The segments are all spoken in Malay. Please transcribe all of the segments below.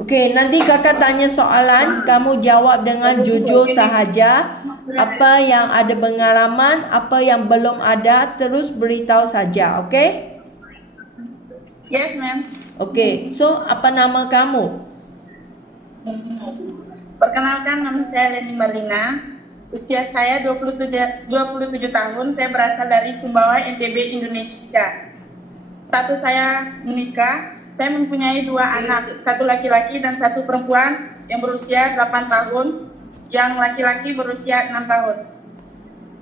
Okey, nanti kakak tanya soalan, kamu jawab dengan jujur sahaja. Apa yang ada pengalaman, apa yang belum ada, terus beritahu saja, okey? Yes, ma'am. Okey, so apa nama kamu? Perkenalkan, nama saya Leni Marlina. Usia saya 27 tahun. Saya berasal dari Sumbawa, NTB, Indonesia. Status saya menikah. Saya mempunyai 2 anak, satu laki-laki dan satu perempuan yang berusia 8 tahun, yang laki-laki berusia 6 tahun.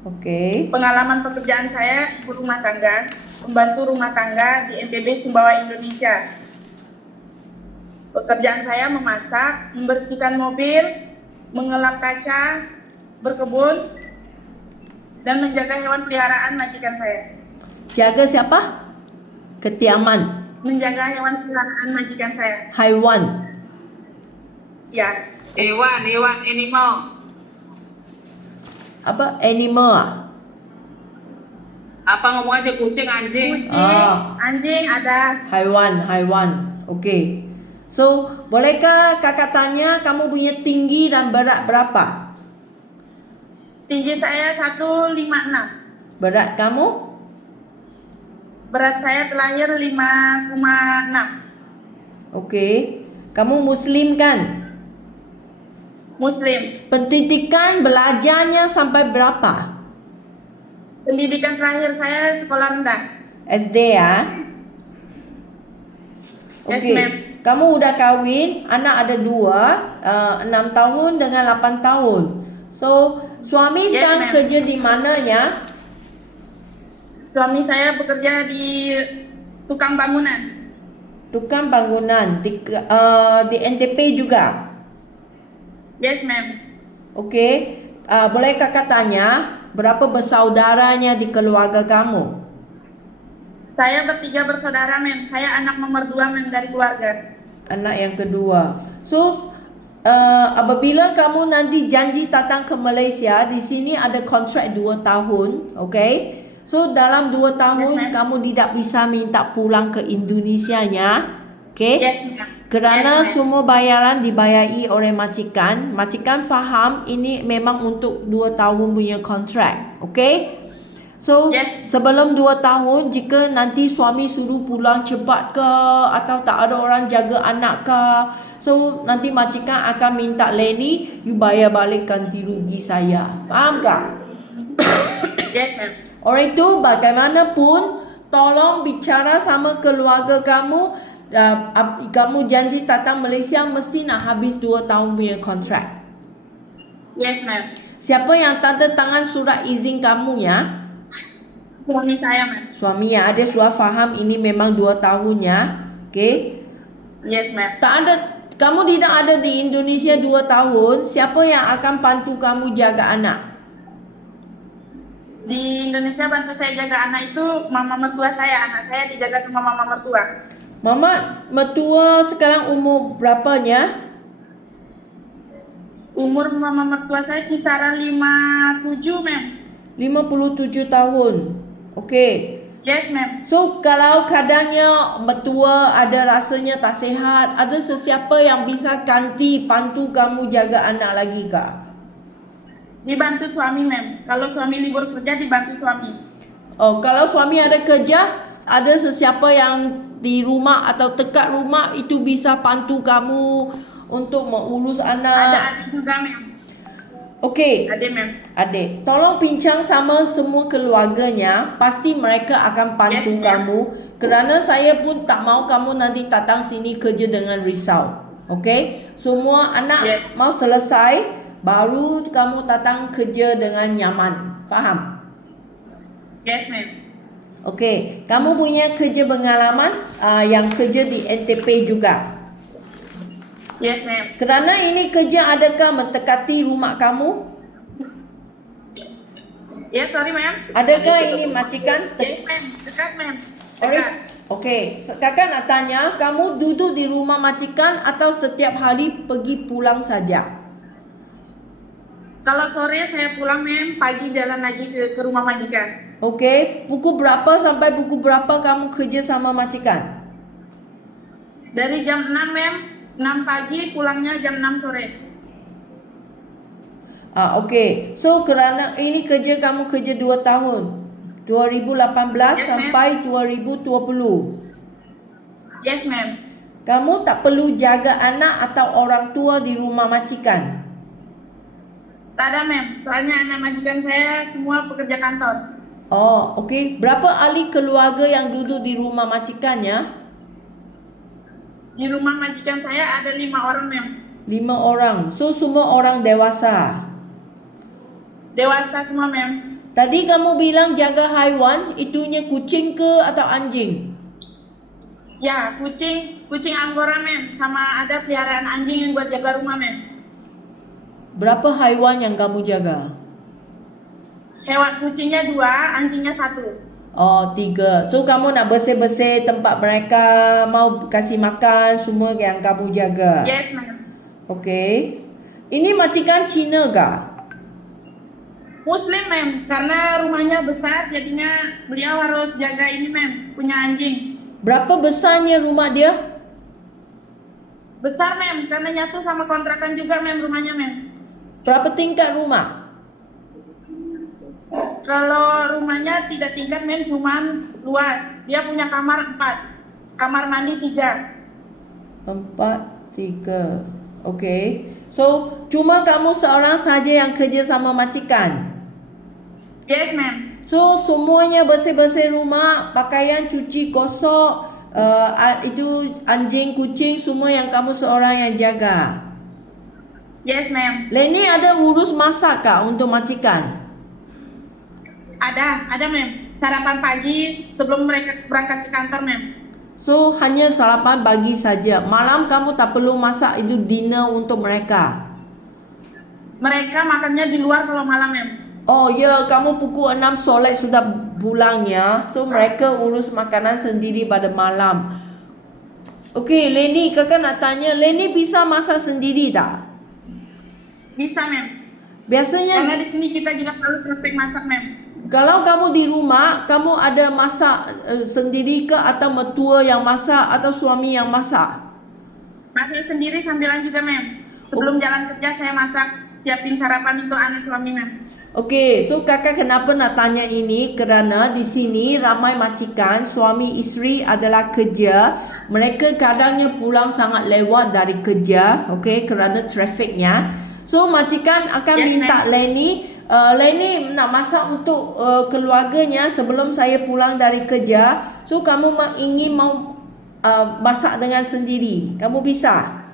Okey. Pengalaman pekerjaan saya ibu rumah tangga, pembantu rumah tangga di NTB, Sumbawa, Indonesia. Pekerjaan saya memasak, membersihkan mobil, mengelap kaca, berkebun, dan menjaga hewan peliharaan majikan saya. Jaga siapa? Ketiaman. Menjaga hewan peliharaan majikan saya. Haiwan. Ya. Hewan, animal. Apa? Animal ah? Apa ngomong aja kucing, anjing. Kucing, anjing ada. Haiwan. Okey. So, bolehkah kakak tanya kamu punya tinggi dan berat berapa? Tinggi saya 156. Berat kamu? Berat saya terakhir 5,6. Okey. Kamu Muslim kan? Muslim. Pendidikan belajarnya sampai berapa? Pendidikan terakhir saya sekolah rendah. SD ya? Yes, Okey. ma'am. Kamu udah kahwin, anak ada 2, 6 tahun dengan 8 tahun. So, suami Yes, sekarang ma'am. kerja di mananya? Suami saya bekerja di tukang bangunan. Tukang bangunan di NTP juga. Yes, ma'am. Okey. Boleh kakak tanya berapa bersaudaranya di keluarga kamu? Saya bertiga bersaudara, ma'am. Saya anak nomor 2, ma'am, dari keluarga. Anak yang kedua. So, apabila kamu nanti janji datang ke Malaysia, di sini ada kontrak 2 tahun, okay? So, dalam 2 tahun Yes, ma'am. kamu tidak bisa minta pulang ke Indonesianya, okay? Yes, ma'am. Kerana Yes, ma'am. semua bayaran dibayari oleh majikan. Majikan faham ini memang untuk 2 tahun punya kontrak, okay? So, Yes. sebelum 2 tahun, jika nanti suami suruh pulang cepat ke atau tak ada orang jaga anak ke, so nanti majikan akan minta Leni, you bayar balik ganti rugi saya. Faham tak? Yes, ma'am. Oleh itu, bagaimanapun, tolong bicara sama keluarga kamu. Kamu janji datang Malaysia mesti nak habis 2 tahun punya kontrak. Yes, ma'am. Siapa yang tanda tangan surat izin kamu ya? Suami saya, ma'am. Suami ya, dia sudah faham ini memang 2 tahun ya. Okay. Yes, ma'am. Tak ada, kamu tidak ada di Indonesia 2 tahun, siapa yang akan bantu kamu jaga anak? Di Indonesia bantu saya jaga anak itu mama mertua saya. Anak saya dijaga sama mama mertua. Mama mertua sekarang umur berapanya? Umur mama mertua saya kisaran 57, ma'am. 57 tahun. Okey. Yes, ma'am. So, kalau kadangnya mertua ada rasanya tak sihat, ada sesiapa yang bisa ganti bantu kamu jaga anak lagi kah? Dibantu suami, ma'am. Kalau suami libur kerja dibantu suami. Oh, kalau suami ada kerja, ada sesiapa yang di rumah atau dekat rumah itu bisa bantu kamu untuk mengurus Ada anak. adik juga, ma'am. Okey. Adik, ma'am. Adik, tolong bincang sama semua keluarganya. Pasti mereka akan bantu Yes, ma'am. kamu. Kerana saya pun tak mau kamu nanti datang sini kerja dengan risau. Okey? Semua anak Yes. mau selesai, baru kamu datang kerja dengan nyaman. Faham? Yes, ma'am. Okey, kamu punya kerja pengalaman yang kerja di NTP juga. Yes, ma'am. Kerana ini kerja adakah mendekati rumah kamu? Yes, sorry, ma'am. Adakah ini majikan? Yes, ma'am. Dekat, ma'am. Alright. Dekat. Okey, kakak nak tanya, kamu duduk di rumah majikan atau setiap hari pergi pulang saja? Kalau sore saya pulang, ma'am. Pagi jalan lagi ke rumah majikan. Okey, pukul berapa sampai pukul berapa kamu kerja sama majikan? Dari jam 6 mem, 6 pagi pulangnya jam 6 sore. Okey. So kerana ini kerja kamu kerja 2 tahun. 2018 Yes, sampai 2020. Yes ma'am. Kamu tak perlu jaga anak atau orang tua di rumah majikan. Tak ada ma'am, soalnya anak majikan saya semua pekerja kantor. Oh, okey. Berapa ahli keluarga yang duduk di rumah majikannya? Di rumah majikan saya ada 5 orang ma'am. 5 orang. So semua orang dewasa. Dewasa semua ma'am. Tadi kamu bilang jaga haiwan, itunya kucing ke atau anjing? Ya, kucing Angora ma'am, sama ada peliharaan anjing yang buat jaga rumah ma'am. Berapa haiwan yang kamu jaga? Hewan kucingnya 2, anjingnya 1. Oh, 3. So kamu nak bersih-bersih tempat mereka, mau kasih makan, semua yang kamu jaga. Yes ma'am. Okey. Ini majikan Cina kah? Muslim ma'am, karena rumahnya besar jadinya beliau harus jaga ini ma'am, punya anjing. Berapa besarnya rumah dia? Besar ma'am, karena nyatu sama kontrakan juga ma'am rumahnya ma'am. Berapa tingkat rumah? Kalau rumahnya tidak tingkat ma'am, cuman luas. Dia punya kamar 4, kamar mandi 3. 4, 3. Okey. So, cuma kamu seorang saja yang kerja sama majikan? Yes ma'am. So, semuanya bersih-bersih rumah, pakaian cuci, gosok, itu anjing, kucing, semua yang kamu seorang yang jaga. Yes ma'am. Leni ada urus masak kah untuk majikan? Ada ma'am. Sarapan pagi sebelum mereka berangkat ke kantor ma'am. So, hanya sarapan pagi saja. Malam kamu tak perlu masak itu dinner untuk mereka? Mereka makannya di luar kalau malam ma'am. Oh ya, kamu pukul 6 solat sudah pulangnya. So, mereka urus makanan sendiri pada malam. Okey, Leni, kakak nak tanya, Leni bisa masak sendiri tak? Bisa ma'am. Biasanya Karena di sini kita juga selalu praktek masak ma'am. kalau kamu di rumah, kamu ada masak sendiri ke atau mertua yang masak atau suami yang masak? Masak sendiri sambilan juga ma'am. Sebelum jalan kerja saya masak, siapin sarapan untuk anak suami ma'am. Okey, so kakak kenapa nak tanya ini? Kerana di sini ramai majikan, suami isteri adalah kerja. Mereka kadangnya pulang sangat lewat dari kerja, okey, kerana trafiknya. So majikan akan Yes, minta Leni, Leni nak masak untuk keluarganya sebelum saya pulang dari kerja. So kamu ingin mau masak dengan sendiri. Kamu bisa?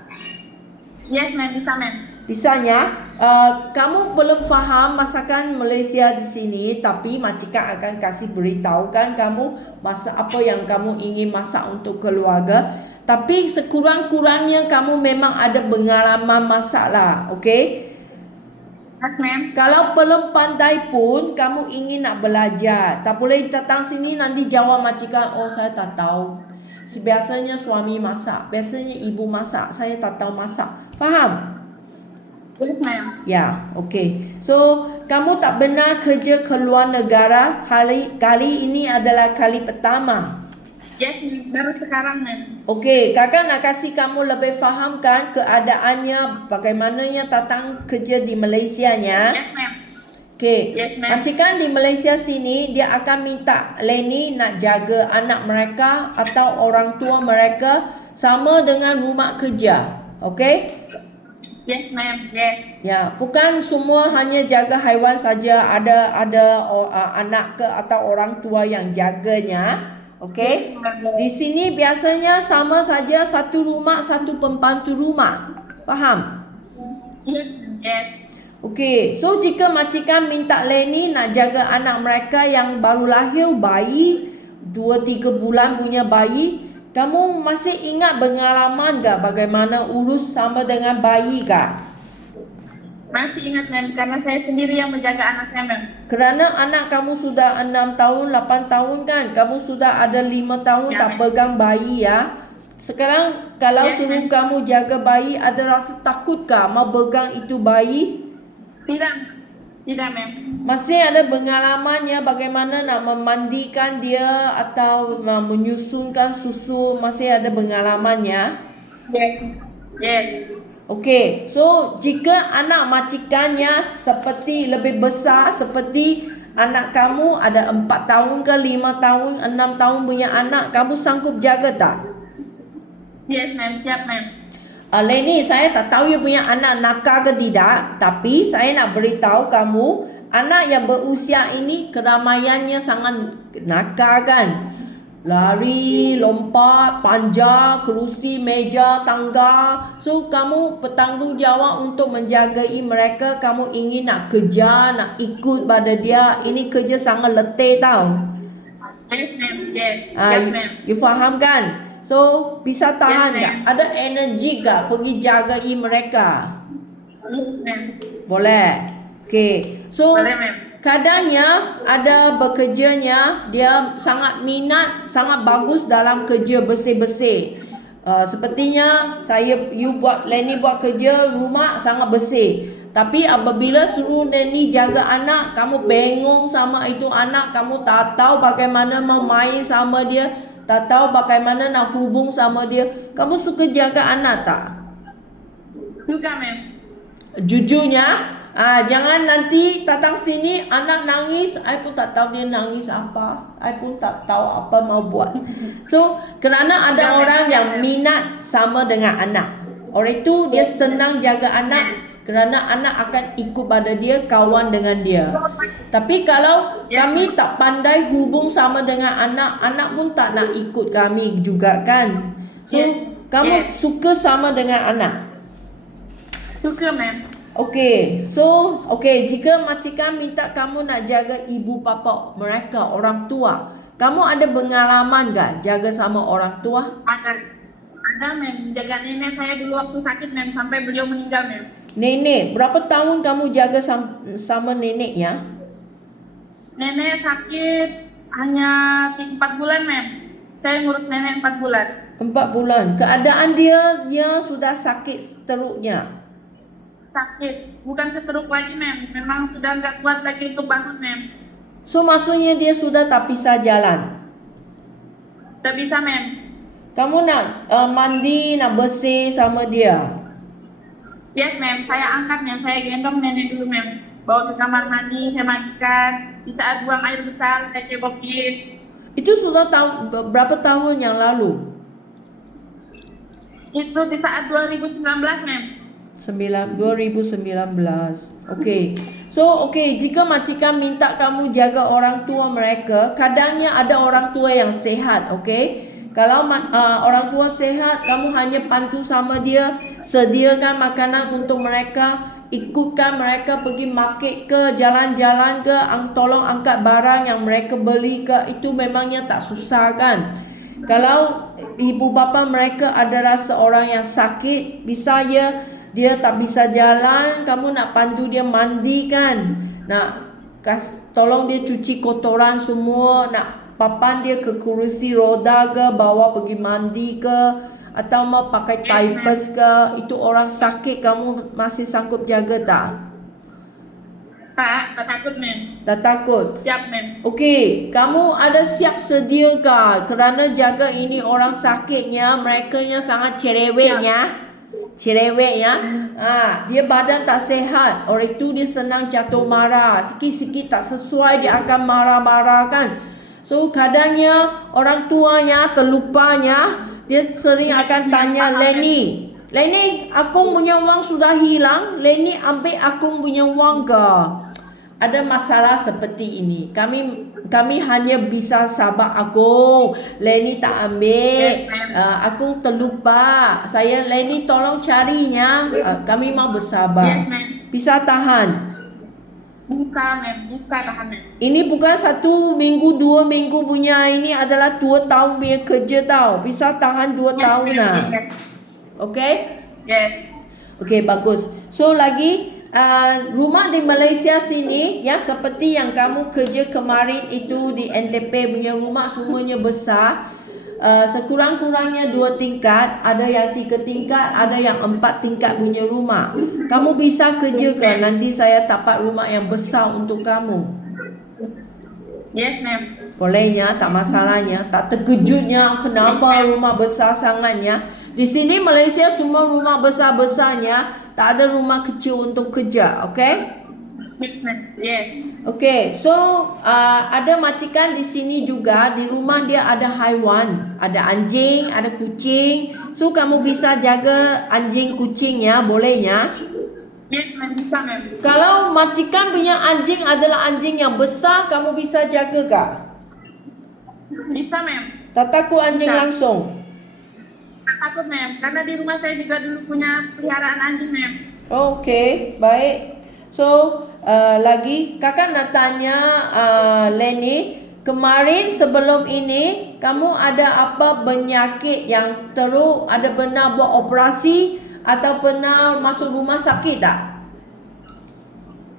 Yes ma'am, bisa ma'am. Bisanya, kamu belum faham masakan Malaysia di sini, tapi majikan akan kasih beritahukan kamu masak apa yang kamu ingin masak untuk keluarga. Tapi sekurang-kurangnya kamu memang ada pengalaman masak lah, okey? Yes ma'am. Kalau belum pandai pun, kamu ingin nak belajar. Tak boleh datang sini nanti jawab majikan, oh saya tak tahu. Biasanya suami masak, biasanya ibu masak, saya tak tahu masak. Faham? Yes ma'am. Ya, okey. So, kamu tak benar kerja ke luar negara. Kali ini adalah kali pertama. Yes ma'am, baru sekarang ma'am. Okey, kakak nak kasih kamu lebih fahamkan keadaannya, bagaimananya datang kerja di Malaysianya. Yes ma'am. Okey, Yes, ma'am. majikan di Malaysia sini, dia akan minta Leni nak jaga anak mereka atau orang tua mereka sama dengan rumah kerja. Okey? Yes ma'am, yes. Ya, bukan semua hanya jaga haiwan saja, ada anak ke atau orang tua yang jaganya. Okey? Yes, ma'am. Di sini biasanya sama saja satu rumah satu pembantu rumah. Faham? Yes. Yes. Okey, so jika majikan minta Leni nak jaga anak mereka yang baru lahir, bayi 2-3 bulan punya bayi, kamu masih ingat pengalaman tak bagaimana urus sama dengan bayi kah? Masih ingat ma'am, karena saya sendiri yang menjaga anak saya ma'am. Kerana anak kamu sudah 6 tahun, 8 tahun kan? Kamu sudah ada 5 tahun Ya, tak ma'am. pegang bayi ya? Sekarang kalau Yes, suruh ma'am. kamu jaga bayi, ada rasa takut kah mau pegang itu bayi? Tidak. Tidak, ma'am. Masih ada pengalamannya bagaimana nak memandikan dia atau menyusunkan susu, masih ada pengalamannya? Yes. Yes. Okey, so jika anak majikannya seperti lebih besar, seperti anak kamu ada 4 tahun ke 5 tahun, 6 tahun punya anak, kamu sanggup jaga tak? Yes, ma'am. Siap, ma'am. Leni, saya tak tahu you punya anak nakal ke tidak, tapi saya nak beritahu kamu, anak yang berusia ini keramaiannya sangat nakal kan. Lari, lompat, panjat, kerusi, meja, tangga. So, kamu bertanggungjawab untuk menjagai mereka. Kamu ingin nak kejar, nak ikut pada dia. Ini kerja sangat letih tau. Yes, ma'am. Yes. Ah, Siap, ma'am. you faham kan? So, bisa tahan Yes, tak? ma'am. Ada energi tak pergi jagai mereka? Yes, ma'am. Boleh. Okay. So, Boleh, ma'am. kadangnya ada bekerjanya, dia sangat minat, sangat bagus dalam kerja bersih-bersih. Sepertinya Leni buat kerja rumah sangat bersih. Tapi apabila suruh Leni jaga anak, kamu bengong sama itu anak, kamu tak tahu bagaimana mau main sama dia, tak tahu bagaimana nak hubung sama dia. Kamu suka jaga anak tak? Suka, ma'am. Jujurnya, jangan nanti datang sini anak nangis, I pun tak tahu dia nangis apa, I pun tak tahu apa mau buat. So, kerana ada orang yang minat sama dengan anak, orang itu dia senang jaga anak kerana anak akan ikut pada dia, kawan dengan dia. Tapi kalau kami tak pandai hubung sama dengan anak, anak pun tak nak ikut kami juga kan. So, kamu suka sama dengan anak? Suka, ma'am. Okey, jika majikan minta kamu nak jaga ibu bapa mereka, orang tua, kamu ada pengalaman tak jaga sama orang tua? Ada, ma'am. Jaga nenek saya dulu waktu sakit, ma'am, sampai beliau meninggal, ma'am. Nenek, berapa tahun kamu jaga sama neneknya? Nenek sakit hanya 4 bulan, ma'am. Saya ngurus nenek 4 bulan. 4 bulan. Keadaan dia sudah sakit teruknya. Sakit, bukan seteruk lagi, ma'am. Memang sudah nggak kuat lagi untuk bangun, ma'am. So maksudnya dia sudah tak bisa jalan. Tak bisa, ma'am. Kamu nak mandi, nak bersih sama dia. Yes, ma'am. Saya angkat, ma'am. Saya gendong nenek dulu, ma'am. Bawa ke kamar mandi, saya mandikan. Di saat buang air besar, saya cebokin. Itu sudah berapa tahun yang lalu? Itu di saat 2019, ma'am. 2019. Okey. So, jika majikan minta kamu jaga orang tua mereka, kadangnya ada orang tua yang sehat, okey? Kalau orang tua sehat, kamu hanya bantu sama dia, sediakan makanan untuk mereka, ikutkan mereka pergi market ke, jalan-jalan ke, tolong angkat barang yang mereka beli ke, itu memangnya tak susah kan? Kalau ibu bapa mereka adalah seorang yang sakit, bisa dia tak bisa jalan, kamu nak bantu dia mandi kan, nak tolong dia cuci kotoran semua, nak papan dia ke kerusi roda ke, bawa pergi mandi ke, atau mau pakai diapers ke. Itu orang sakit, kamu masih sanggup jaga tak? Tak takut, ma'am. Tak takut? Siap, ma'am. Okey, kamu ada siap sedia ke? Kerana jaga ini orang sakitnya, merekanya sangat cerewetnya. Dia badan tak sehat, orang itu dia senang jatuh marah, sikit-sikit tak sesuai dia akan marah-marah kan. So kadangnya orang tuanya terlupanya, dia sering akan tanya Leni, aku punya wang sudah hilang, Leni ambil aku punya wang ke? Ada masalah seperti ini, kami hanya bisa sabar. Aku Leni tak ambil, aku terlupa, Leni tolong carinya. Kami mau bersabar. Yes, ma'am. Bisa tahan. Bisa, ma'am. Bisa tahan, ma'am. Ini bukan 1 minggu 2 minggu punya, ini adalah 2 tahun punya kerja tau. Bisa tahan 2 tahun lah. Okay? Yes. Okay, bagus. So lagi rumah di Malaysia sini yang seperti yang kamu kerja kemarin itu di NTP punya rumah, semuanya besar. sekurang-kurangnya 2 tingkat, ada yang 3 tingkat, ada yang 4 tingkat punya rumah. Kamu bisa kerja ke? Nanti saya dapat rumah yang besar untuk kamu. Yes, ma'am. Bolehnya, tak masalahnya. Tak terkejutnya kenapa rumah besar sangatnya. Di sini Malaysia semua rumah besar-besarnya, tak ada rumah kecil untuk kerja, okay? Yes, ma'am. Yes. Okay, so ada majikan di sini juga. Di rumah dia ada haiwan, ada anjing, ada kucing. So kamu bisa jaga anjing kucing ya, bolehnya. Yes, ma'am. Bisa, ma'am. Kalau majikan punya anjing adalah anjing yang besar, kamu bisa jaga kah? Bisa, ma'am. Tak takut anjing Bisa. langsung? Tak takut, ma'am. Karena di rumah saya juga dulu punya peliharaan anjing, ma'am. Okay, baik. So lagi kakak nak tanya Lenny, kemarin sebelum ini kamu ada apa penyakit yang teruk? Ada pernah buat operasi atau pernah masuk rumah sakit tak?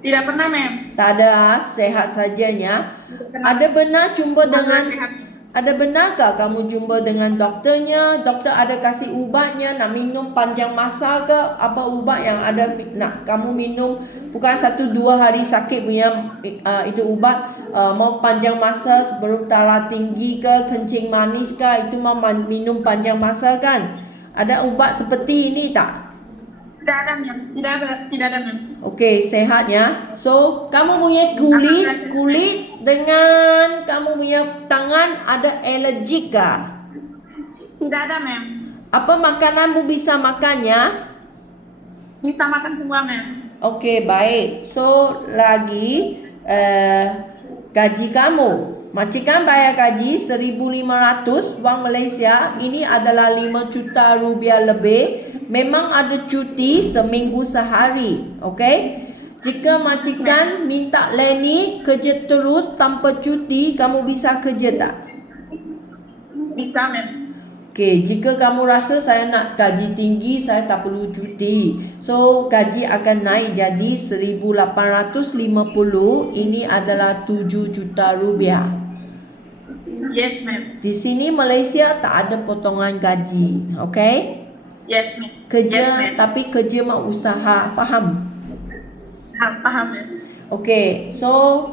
Tidak pernah, ma'am. Tak ada, sehat sajanya. Ada benar jumpa dengan Sehat. Ada benarkah kamu jumpa dengan doktornya? Doktor ada kasih ubatnya, nak minum panjang masa ke? Apa ubat yang ada nak kamu minum? Bukan 1-2 hari sakit punya itu ubat. Mau panjang masa sebelum darah tinggi ke, kencing manis ke? Itu mau minum panjang masa kan? Ada ubat seperti ini tak? Tidak ada, ma'am. Tidak ada, ma'am. Okey, sehat ya. So, kamu punya kulit dengan kamu punya tangan ada alergik kah? Tidak ada, ma'am. Apa makananmu bisa makannya? Bisa makan semua, ma'am. Okey, baik. So, lagi gaji kamu. Majikan bayar gaji 1,500 wang Malaysia. Ini adalah 5 juta rupiah lebih. Memang ada cuti seminggu sehari. Okey? Jika majikan minta Lenny kerja terus tanpa cuti, kamu bisa kerja tak? Bisa, ma'am. Okey, jika kamu rasa saya nak gaji tinggi, saya tak perlu cuti. So, gaji akan naik jadi 1,850. Ini adalah 7 juta rupiah. Yes, ma'am. Di sini Malaysia tak ada potongan gaji. Okey? Yes, ma'am. Yes, Kerja, ma'am. tapi kerja mau usaha. Faham? Paham, ma'am. Okey, so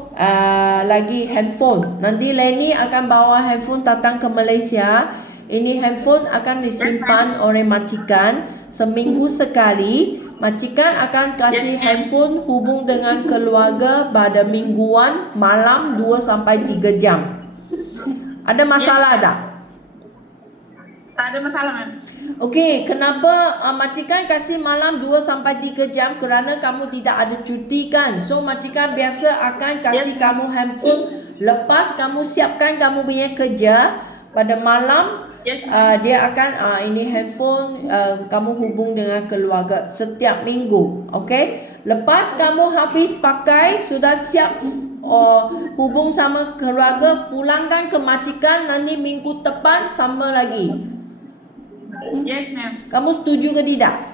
lagi handphone. Nanti Lenny akan bawa handphone datang ke Malaysia. Ini handphone akan disimpan oleh majikan seminggu sekali. Majikan akan kasih handphone hubung dengan keluarga pada mingguan malam 2-3 jam. Ada masalah tak? Tak ada masalah, ma'am. Okey, kenapa majikan kasih malam 2-3 jam? Kerana kamu tidak ada cuti kan. So majikan biasa akan kasih kamu handphone lepas kamu siapkan kamu punya kerja pada malam. Yes, Dia akan ini handphone kamu hubung dengan keluarga setiap minggu. Okey? Lepas kamu habis pakai sudah siap hubung sama keluarga, pulangkan ke majikan, nanti minggu depan sama lagi. Yes, ma'am. Kamu setuju ke tidak?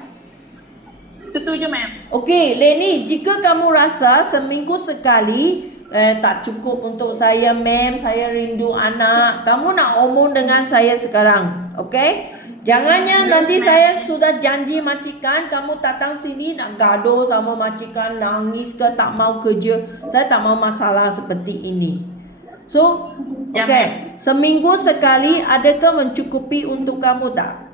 Setuju, ma'am. Okey, Lenny, jika kamu rasa seminggu sekali tak cukup untuk saya, ma'am, saya rindu anak, kamu nak omong dengan saya sekarang. Okey? Jangannya nanti saya sudah janji majikan, kamu datang sini nak gaduh sama majikan, nangis ke tak mau kerja. Saya tak mau masalah seperti ini. So, Ya, okey, seminggu sekali adakah mencukupi untuk kamu tak?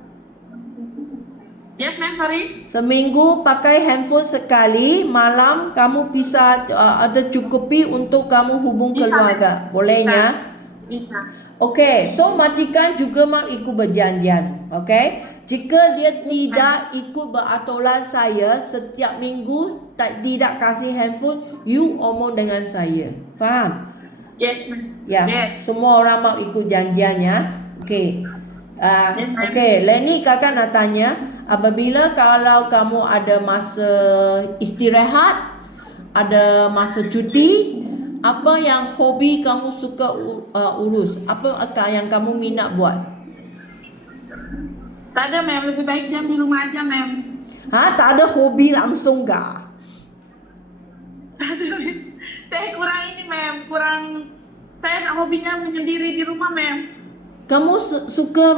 Yes, ma'am. Sorry. Seminggu pakai handphone sekali, malam kamu bisa ada cukupi untuk kamu hubung Bisa, keluarga. Bolehnya? Bisa. Okey, so majikan juga mau ikut berjanjian. Okey? Jika dia tidak ikut beraturan saya setiap minggu tidak kasih handphone, you omong dengan saya. Faham? Yes, ma'am. Ya, Yes. semua orang mau ikut janjiannya. Okey. Yes, ma'am. Okey, Lenny kakak nak tanya, apabila kalau kamu ada masa istirahat, ada masa cuti, apa yang hobi kamu suka urus? Apa yang kamu minat buat? Tak ada, ma'am. Lebih baik diam di rumah aja, ma'am. Tak ada hobi langsung kah? Saya kurang ini, ma'am. Saya hobinya menyendiri di rumah, ma'am. Kamu suka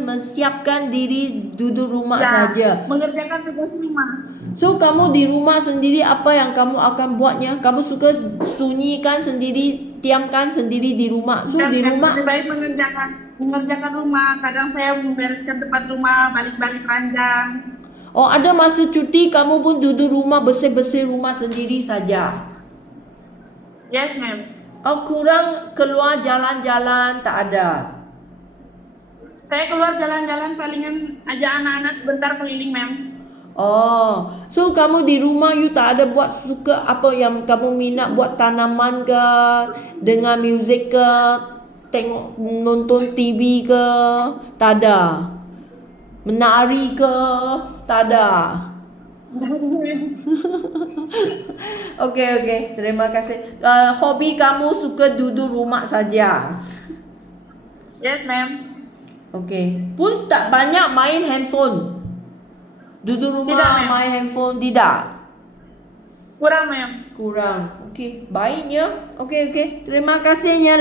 mensiapkan diri duduk rumah saja. mengerjakan tugas rumah. So kamu di rumah sendiri apa yang kamu akan buatnya? Kamu suka sunyikan sendiri, diamkan sendiri di rumah. So Dan di yang rumah. lebih baik mengerjakan rumah. Kadang saya membereskan tempat rumah, balik-balik ranjang. Oh, ada masa cuti kamu pun duduk rumah bersih-bersih rumah sendiri saja. Yes, ma'am. Oh, kurang keluar jalan-jalan tak ada. Saya keluar jalan-jalan palingan ajak anak-anak sebentar keliling, ma'am. Oh, so kamu di rumah you tak ada buat suka apa yang kamu minat buat tanaman ke, dengar muzik ke, tengok nonton TV ke, tak ada. Menari ke, tak ada. Okey, terima kasih. Hobi kamu suka duduk rumah saja. Yes, ma'am. Okey, pun tak banyak main handphone. Duduk Tidak, rumah ma'am. main handphone tidak. Kurang, ma'am. Kurang. Okey, baiknya. Okey. Terima kasihnya.